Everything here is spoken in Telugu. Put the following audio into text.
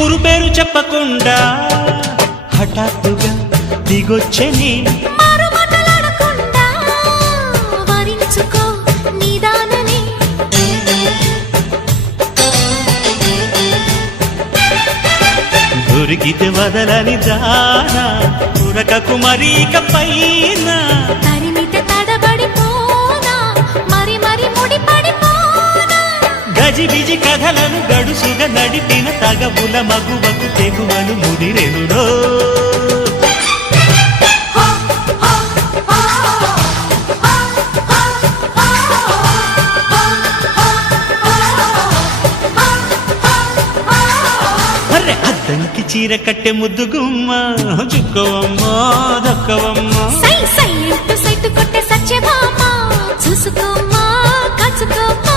ఊరు పేరు చెప్పకుండా హఠాత్తుగా దిగొచ్చని దొరికితే వదలని దానా ఉరకకు మరీక పైన తరిమితే తడబడిపోనా మరి మరి ముడిపడిపోనా గజిబిజి కథలను గడుసుగా నడిపిన తగబుల మగువకు తెగువను ముదిరెనురో అద్దంకి చీర కట్టె ముద్దు గుమ్మ చుక్కవమ్మ దక్కవమ్మ సై సై సైటు కొట్టే సత్యభామ చూసుకోమ్మా కాచుకోమ్మా